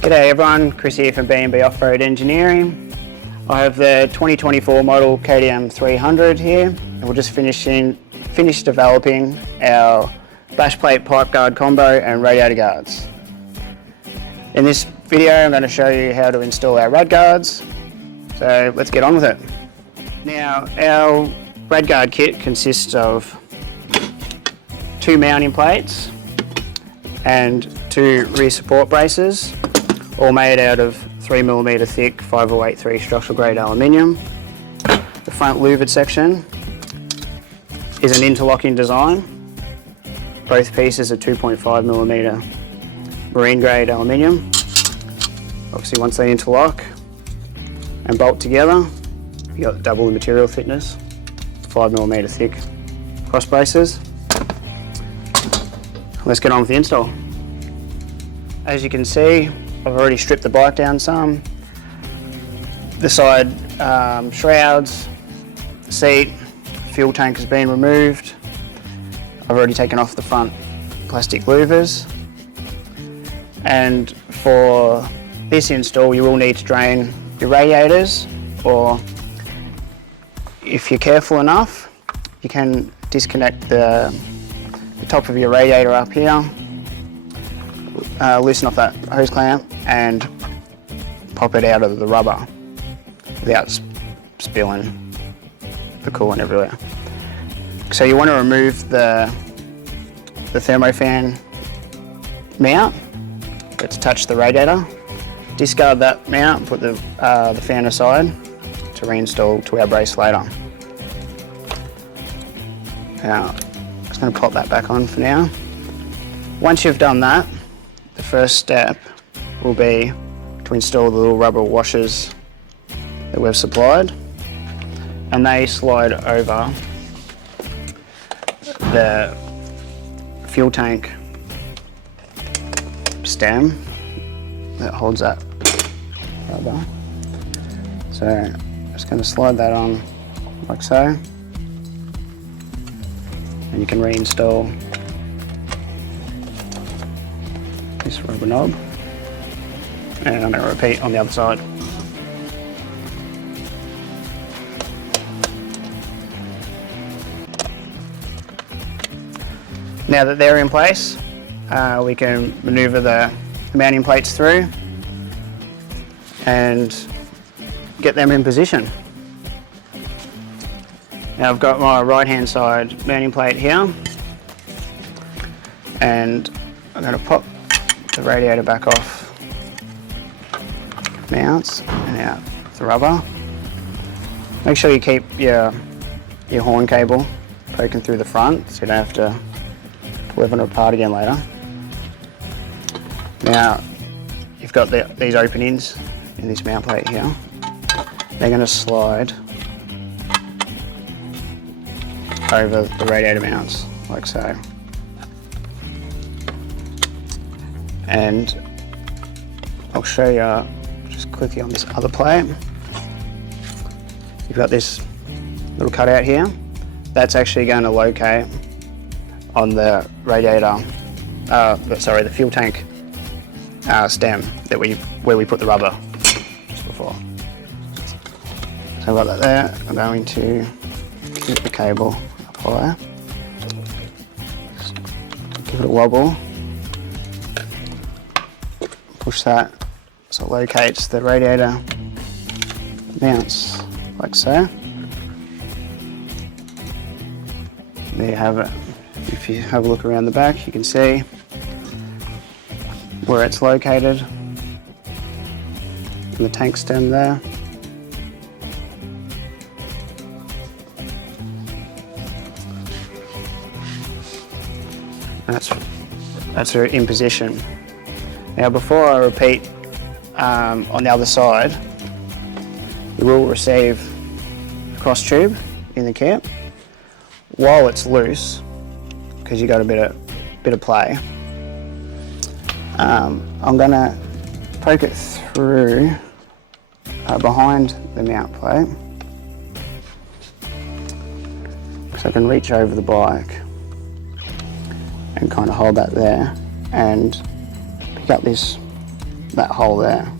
G'day everyone, Chris here from B&B Off-Road Engineering. I have the 2024 model KTM300 here, and we're just finished developing our bash plate pipe guard combo and radiator guards. In this video I'm going to show you how to install our rad guards, so let's get on with it. Now our rad guard kit consists of 2 mounting plates and 2 rear support braces, all made out of 3mm thick 5083 structural grade aluminium. The front louvered section is an interlocking design. Both pieces are 2.5mm marine grade aluminium. Obviously once they interlock and bolt together, you got double the material thickness, 5mm thick cross braces. Let's get on with the install. As you can see, I've already stripped the bike down some. The side shrouds, the seat, fuel tank has been removed. I've already taken off the front plastic louvers. And for this install, you will need to drain your radiators, or if you're careful enough, you can disconnect the top of your radiator up here, loosen off that hose clamp and pop it out of the rubber without spilling the coolant everywhere. So you want to remove the thermofan mount that's attached to the radiator. Discard that mount and put the fan aside to reinstall to our brace later. Now, I'm just going to pop that back on for now. Once you've done that, the first step will be to install the little rubber washers that we've supplied, and they slide over the fuel tank stem that holds that rubber. So I'm just going to slide that on like so, and you can reinstall this rubber knob, and I'm going to repeat on the other side. Now that they're in place, we can manoeuvre the mounting plates through and get them in position. Now I've got my right hand side mounting plate here, and I'm going to pop the radiator back off mounts and out the rubber. Make sure you keep your horn cable poking through the front so you don't have to weave it apart again later. Now you've got these openings in this mount plate here. They're going to slide over the radiator mounts like so. And I'll show you just quickly on this other plate. You've got this little cutout here. That's actually going to locate on the radiator, the fuel tank stem where we put the rubber just before. So I've got that there. I'm going to keep the cable up higher. Just give it a wobble. Push that so it locates the radiator mounts like so. There you have it. If you have a look around the back, you can see where it's located in the tank stem there. That's in position. Now before I repeat on the other side, you will receive a cross tube in the kit. While it's loose, because you got a bit of play, I'm going to poke it through behind the mount plate, so I can reach over the bike and kind of hold that there and pick up this that hole there.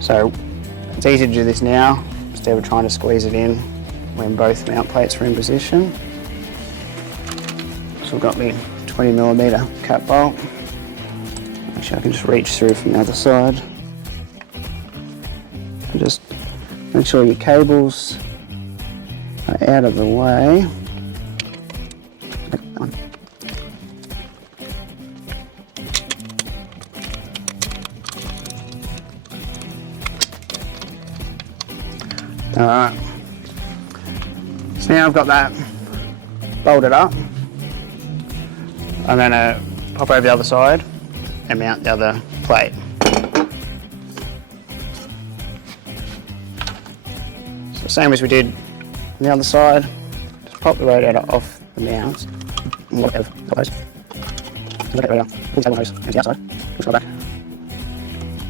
So it's easy to do this now instead of trying to squeeze it in when both mount plates are in position. So I've got my 20mm cap bolt. Actually, I can just reach through from the other side. And just make sure your cables are out of the way. Alright, so now I've got that bolted up. I'm going to pop over the other side and mount the other plate. So same as we did on the other side, just pop the radiator off the mounts.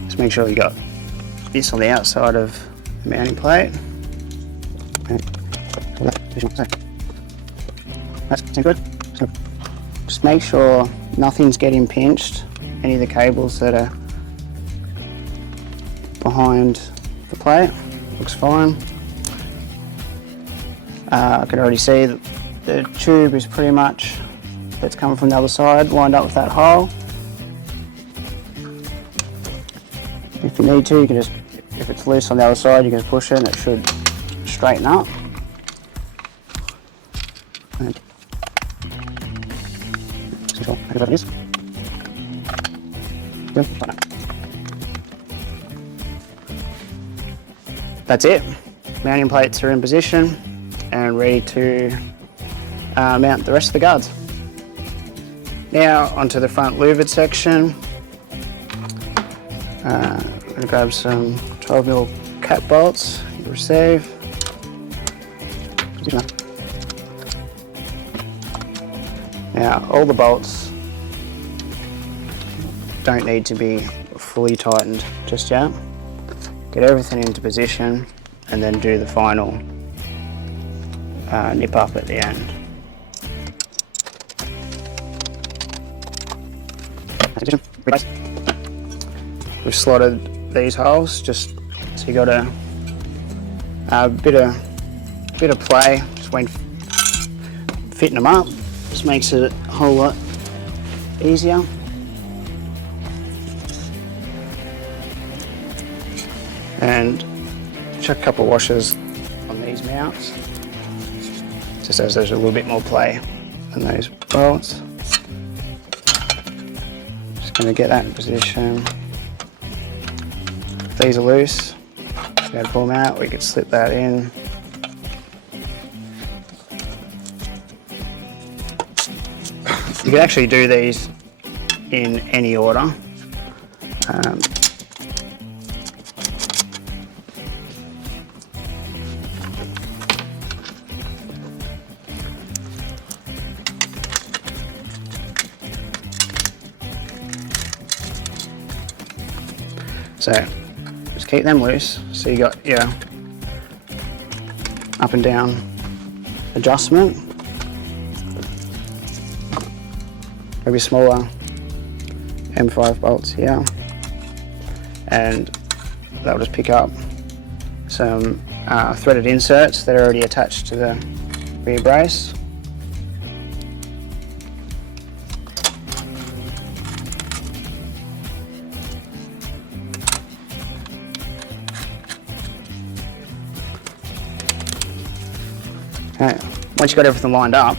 Just make sure you got this on the outside of the mounting plate. That's good. Just make sure nothing's getting pinched, any of the cables that are behind the plate. Looks fine. I can already see that the tube is pretty much, that's coming from the other side, lined up with that hole. If you need to, you can just, if it's loose on the other side, you can just push it and it should straighten up. That's it. Mounting plates are in position and ready to mount the rest of the guards. Now onto the front louvered section. I'm going to grab some 12mm cap bolts you receive. Now all the bolts don't need to be fully tightened just yet. Get everything into position and then do the final nip up at the end. We've slotted these holes just so you got a bit of play just when fitting them up. Just makes it a whole lot easier. And chuck a couple of washers on these mounts, just as there's a little bit more play on those bolts. Just going to get that in position. If these are loose, we're going to pull them out, we could slip that in. You can actually do these in any order. So just keep them loose. So you got your up and down adjustment. Maybe smaller M5 bolts here, and that'll just pick up some threaded inserts that are already attached to the rear brace. Okay. Once you've got everything lined up,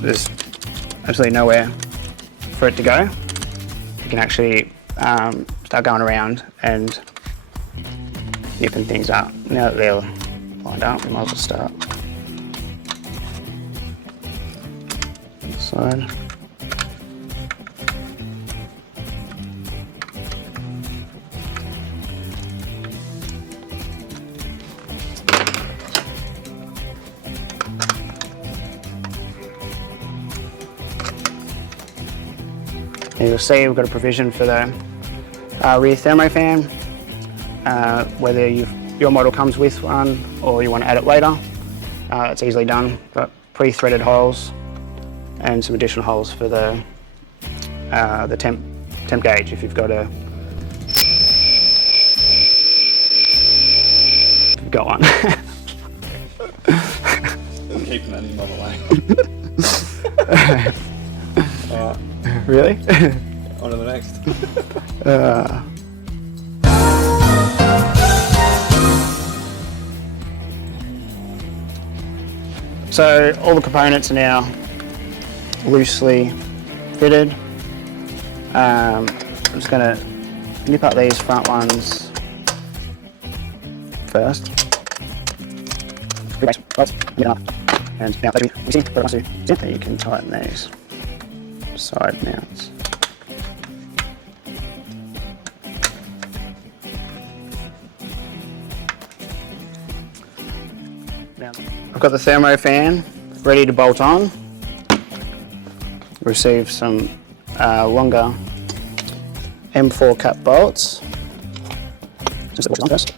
there's absolutely nowhere for it to go. You can actually start going around and nipping things up. Now that they're lined up, we might as well start. This side. And you'll see we've got a provision for the rear thermofan, whether your model comes with one or you want to add it later. It's easily done. Got pre-threaded holes and some additional holes for the temp temp gauge if you've got a one. I'm keeping that in, by the way. Really? On to the next. So all the components are now loosely fitted. I'm just going to nip up these front ones first. And now you can tighten these side mounts. Now, I've got the thermo fan ready to bolt on. Receive some longer M4 cut bolts. Just push it on first.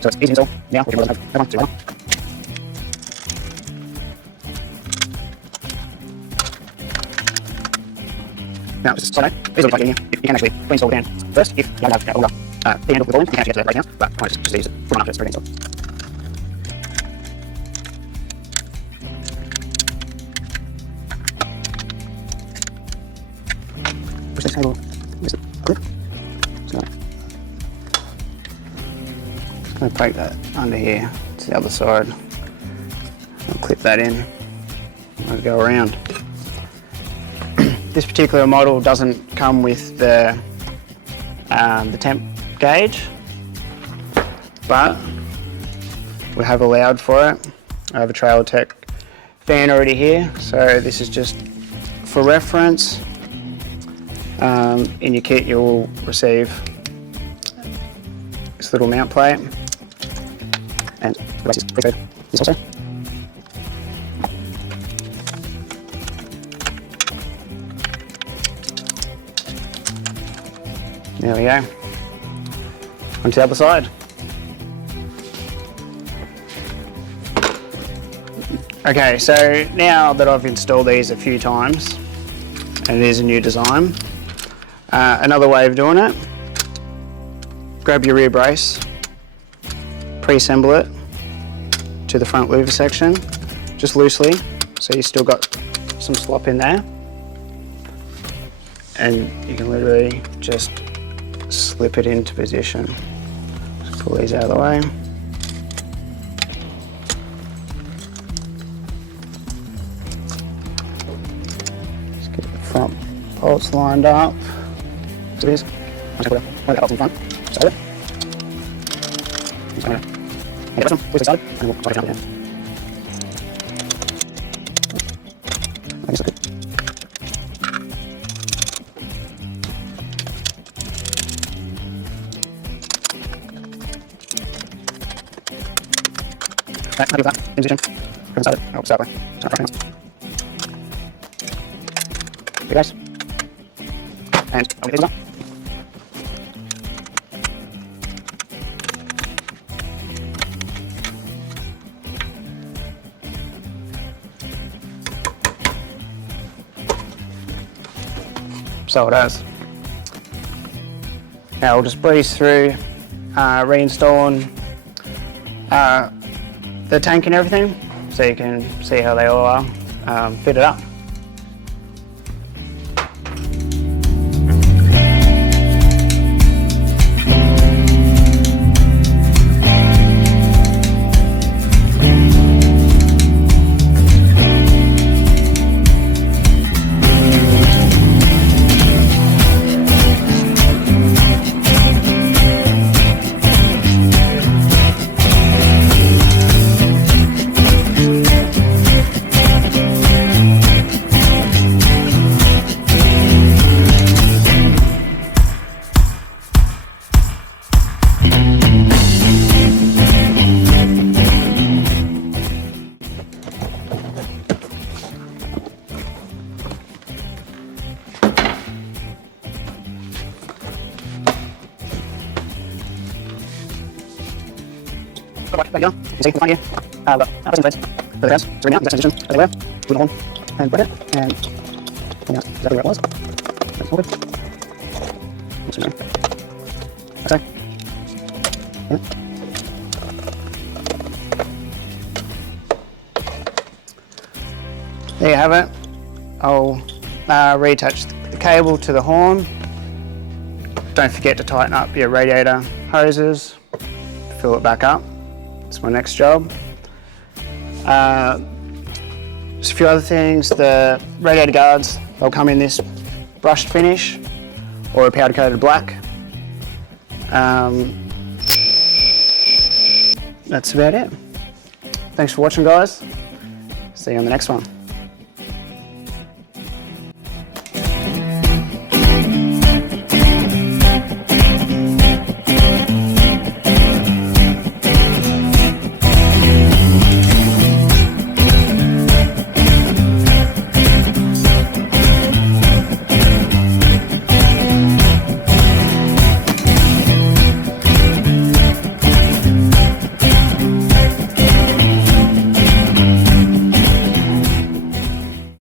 So it's easy to install. Now we can have one, two, one. Now, this is side note, easily plug in here. You can actually install the fan first if you don't have that longer the handle with the ball in. You can actually get to that right now, but I just use it for after it's ready installed. Push this handle, use it, clip. So, just going to poke that under here to the other side. I'll clip that in. I'll go around. This particular model doesn't come with the temp gauge, but we have allowed for it. I have a Trailer Tech fan already here, so this is just for reference. In your kit you'll receive this little mount plate, and the rest is pre-fed. This also. There we go. Onto the other side. Okay, so now that I've installed these a few times, and it is a new design, another way of doing it, grab your rear brace, pre-assemble it to the front louver section, just loosely, so you still got some slop in there, and you can literally just slip it into position. Just pull these out of the way. Just get the front bolts lined up. So it is. I'm just going to put the bolts in front. Start it. I'm going to get this one, push it aside, and we'll tighten it up again. I guess that's good. Right, I'll leave that in position. Go inside it. Oh, start away. Start hands. Okay, guys. And I'll get these up. So it is. Now we'll just breeze through reinstalling the tank and everything, so you can see how they all are fitted up. Back down. You see the front here. I've got pressing plates for the gas. So right now, exact position as they were. Put the horn and put it, and Yeah, exactly where it was. That's all good. What's it doing? Okay. Yeah. There you have it. I'll reattach the cable to the horn. Don't forget to tighten up your radiator hoses. Fill it back up. That's my next job. Just a few other things. The radiator guards, they'll come in this brushed finish or a powder coated black. That's about it. Thanks for watching, guys. See you on the next one.